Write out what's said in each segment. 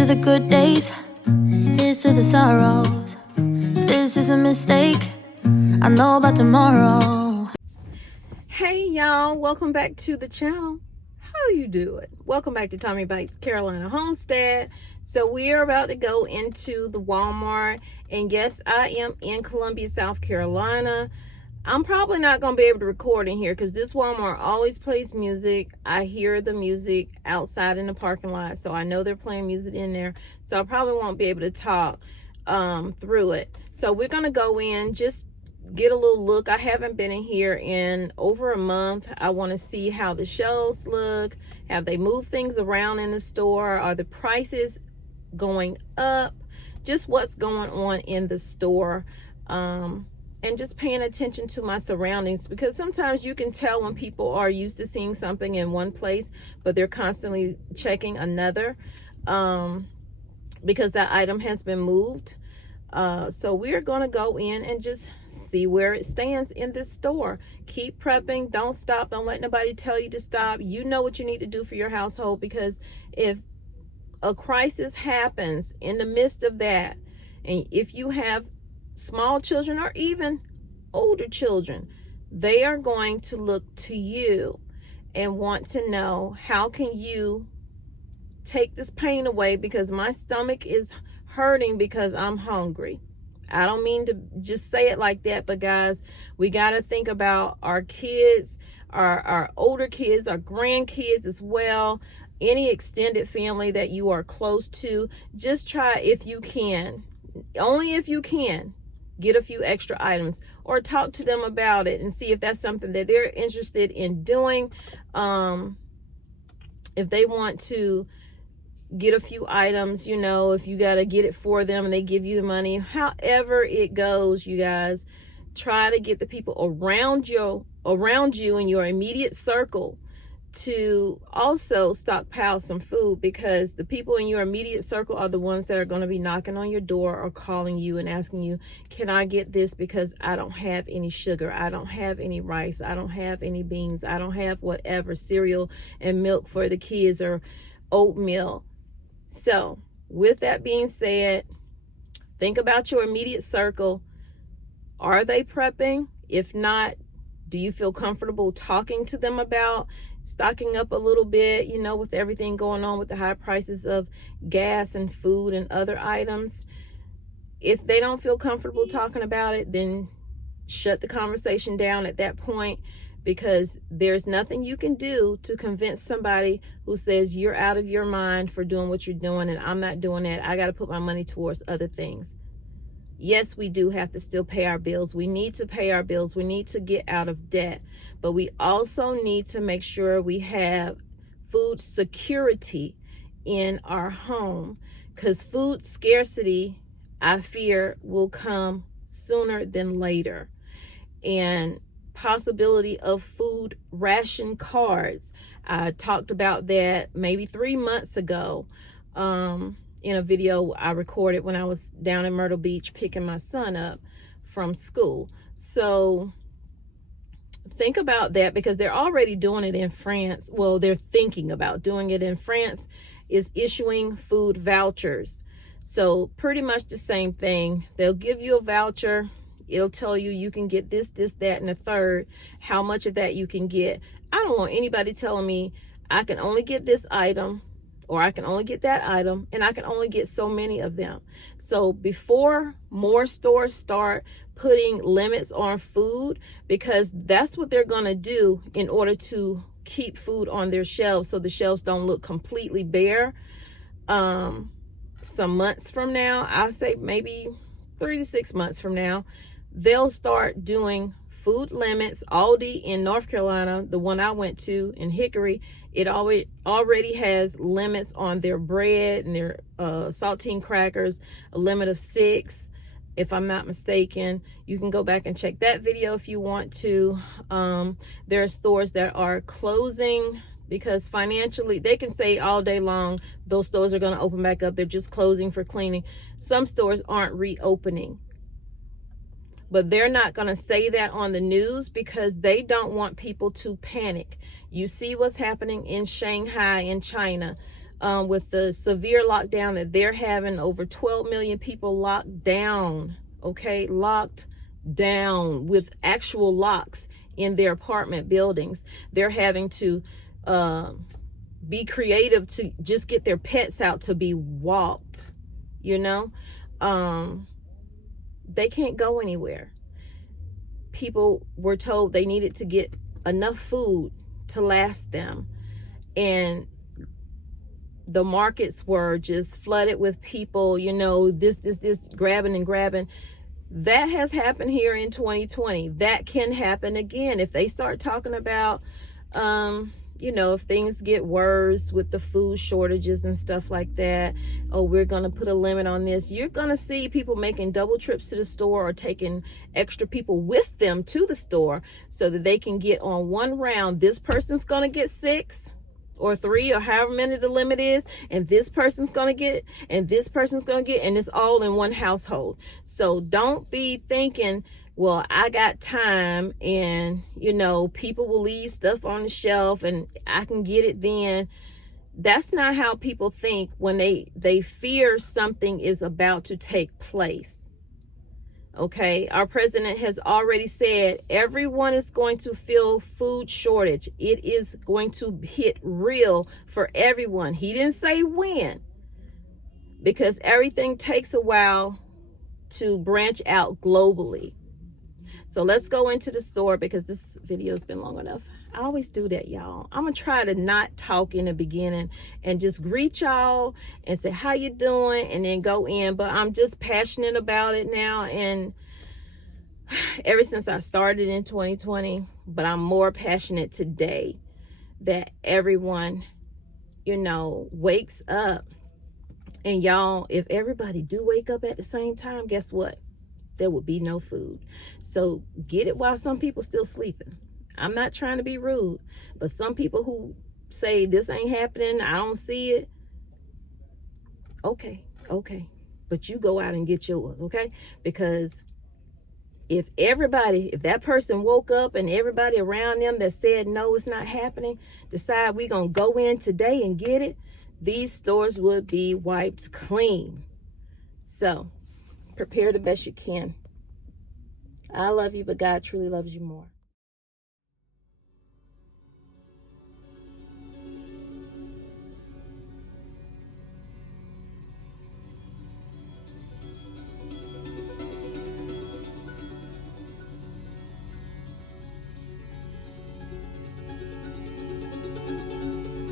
to the good days, here's to the sorrows. If this is a mistake, I know about tomorrow. Hey y'all, welcome back to the channel. How you doing? Welcome back to Tommy Bites Carolina Homestead. So we are about to go into the Walmart, and yes, I am in Columbia, South Carolina. I'm probably not going to be able to record in here because this Walmart always plays music. I hear the music outside in the parking lot, so I know they're playing music in there. So I probably won't be able to talk through it. So we're going to go in, just get a little look. I haven't been in here in over a month. I want to see how the shelves look. Have they moved things around in the store? Are the prices going up? Just what's going on in the store. And just paying attention to my surroundings, because sometimes you can tell when people are used to seeing something in one place, but they're constantly checking another because that item has been moved. So we're going to go in and just see where it stands in this store. Keep prepping. Don't stop. Don't let nobody tell you to stop. You know what you need to do for your household, because if a crisis happens in the midst of that, and if you have small children or even older children, they are going to look to you and want to know, how can you take this pain away, because my stomach is hurting because I'm hungry. I don't mean to just say it like that, but guys, we got to think about our kids, our older kids, our grandkids as well, any extended family that you are close to. Just try, if you can, only if you can, get a few extra items or talk to them about it and see if that's something that they're interested in doing. If they want to get a few items, you know, if you got to get it for them and they give you the money, however it goes, you guys, try to get the people around you in your immediate circle to also stockpile some food, because the people in your immediate circle are the ones that are going to be knocking on your door or calling you and asking you, can I get this, because I don't have any sugar, I don't have any rice, I don't have any beans, I don't have whatever, cereal and milk for the kids or oatmeal. So with that being said, think about your immediate circle. Are they prepping? If not, do you feel comfortable talking to them about stocking up a little bit, you know, with everything going on with the high prices of gas and food and other items? If they don't feel comfortable talking about it, then shut the conversation down at that point, because there's nothing you can do to convince somebody who says you're out of your mind for doing what you're doing and I'm not doing that. I got to put my money towards other things. Yes, we do have to still pay our bills. We need to pay our bills. We need to get out of debt. But we also need to make sure we have food security in our home, because food scarcity, I fear, will come sooner than later. And possibility of food ration cards. I talked about that maybe 3 months ago. In a video I recorded when I was down in Myrtle Beach picking my son up from school. So think about that, because they're already doing it in France. Well, they're thinking about doing it in France, is issuing food vouchers. So pretty much the same thing. They'll give you a voucher. It'll tell you you can get this, that, and the third, how much of that you can get. I don't want anybody telling me I can only get this item, or I can only get that item, and I can only get so many of them. So before more stores start putting limits on food, because that's what they're going to do in order to keep food on their shelves, so the shelves don't look completely bare. Some months from now, I'll say maybe 3 to 6 months from now, they'll start doing food limits. Aldi in North Carolina, the one I went to in Hickory, it already has limits on their bread and their saltine crackers, a limit of 6, if I'm not mistaken. You can go back and check that video if you want to. There are stores that are closing because financially, they can say all day long those stores are going to open back up. They're just closing for cleaning. Some stores aren't reopening. But they're not going to say that on the news because they don't want people to panic. You see what's happening in Shanghai in China. with the severe lockdown that they're having. Over 12 million people locked down, okay, locked down with actual locks in their apartment buildings. They're having to be creative to just get their pets out to be walked, you know. They can't go anywhere. People were told they needed to get enough food to last them, and the markets were just flooded with people, you know, this grabbing and grabbing. That has happened here in 2020. That can happen again if they start talking about you know, if things get worse with the food shortages and stuff like that. Oh, we're going to put a limit on this. You're going to see people making double trips to the store or taking extra people with them to the store so that they can get on one round. This person's going to get 6 or 3 or however many the limit is, and this person's going to get, and this person's going to get, and it's all in one household. So don't be thinking, well, I got time, and you know, people will leave stuff on the shelf and I can get it then. That's not how people think when they fear something is about to take place. Okay, our president has already said everyone is going to feel food shortage. It is going to hit real for everyone. He didn't say when, because everything takes a while to branch out globally. So let's go into the store because this video has been long enough. I always do that, y'all. I'm gonna try to not talk in the beginning and just greet y'all and say how you doing and then go in. But I'm just passionate about it now, and ever since I started in 2020, but I'm more passionate today that everyone, you know, wakes up. And y'all, if everybody do wake up at the same time, guess what? There would be no food. So get it while some people still sleeping. I'm not trying to be rude, but some people who say this ain't happening, I don't see it. Okay. But you go out and get yours, okay? Because if that person woke up and everybody around them that said no, it's not happening, decide we gonna go in today and get it, these stores would be wiped clean. So prepare the best you can. I love you, but God truly loves you more.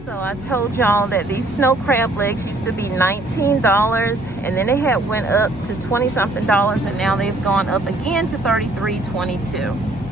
So I told y'all that these snow crab legs used to be $19, and then they had went up to 20-something dollars, and now they've gone up again to $33.22.